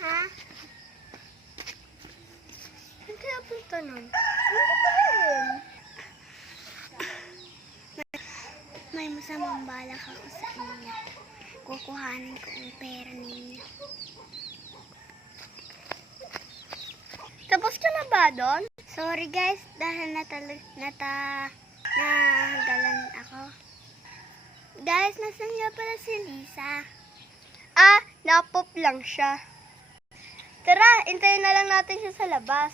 ha? Saan kaya punta nun? Hindi ko alam. May masamang balak ako sa inyo. Kukuhanin ko ang pera ninyo. Tapos ka na ba doon? Sorry guys, dahil nahagalan ako. Guys, nasan nga pala si Lisa? Ah, napop lang siya. Tara, intayin na lang natin siya sa labas.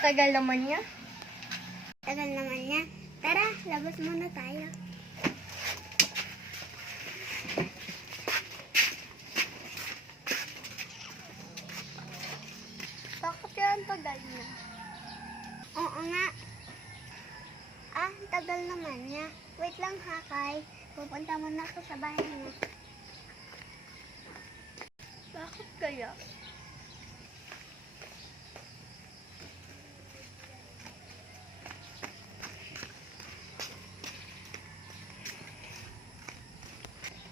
Tagal naman niya. Tagal naman niya. Tara, labas muna tayo. Bakit kaya ang tagal niya? Oo nga. Ah, tagal naman niya. Wait lang ha, Kai. Pupunta muna ako sa bahay niya. Bakit kaya?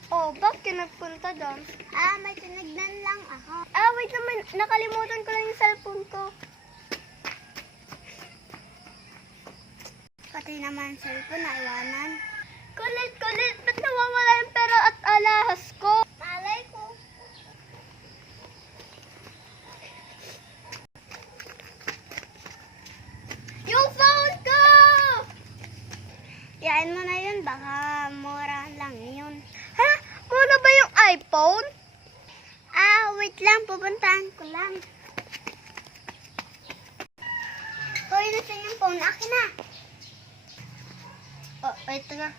Oh, bakit ka nagpunta doon? Ah, may tinignan lang ako. Ah, wait naman. Nakalimutan ko lang yung cellphone ko. Pati naman cellphone na iwanan. Kulit! Ba't nawawala yung pera at alahas ko? Malay ko. Yung phone ko! Yain mo na yun, baka mura lang yun. Ha? Muna ba yung iPhone? Ah, wait lang, pupuntahan ko lang. Hoy, nasan yung phone? Akin na. Oh, ito na.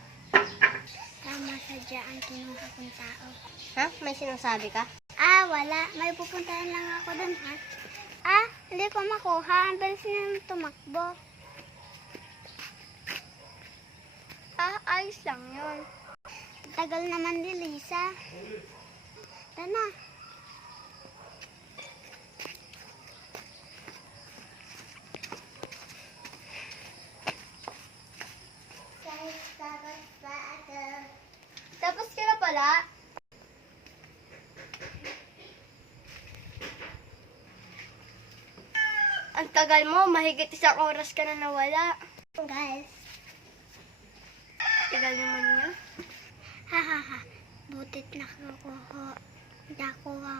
Tama sadya ang kinuha kong tao. Ha? May sinasabi ka? Ah, wala. May pupuntahan lang ako dun, ha? Ah, hindi ko makuha. Ang bilis na tumakbo. Ah, ayos lang yun. Tagal naman ni Lisa. Tana. Tapos ka na pala? Ang tagal mo, mahigit 1 oras ka na nawala. Guys. Tagal naman niya. Ha. Butit nakuha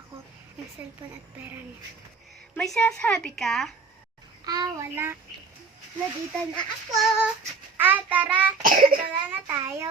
ko ng cellphone at pera niya. May sinasabi ka? Ah, wala. Nandito na ako. Ah, tara. Nagdala na tayo.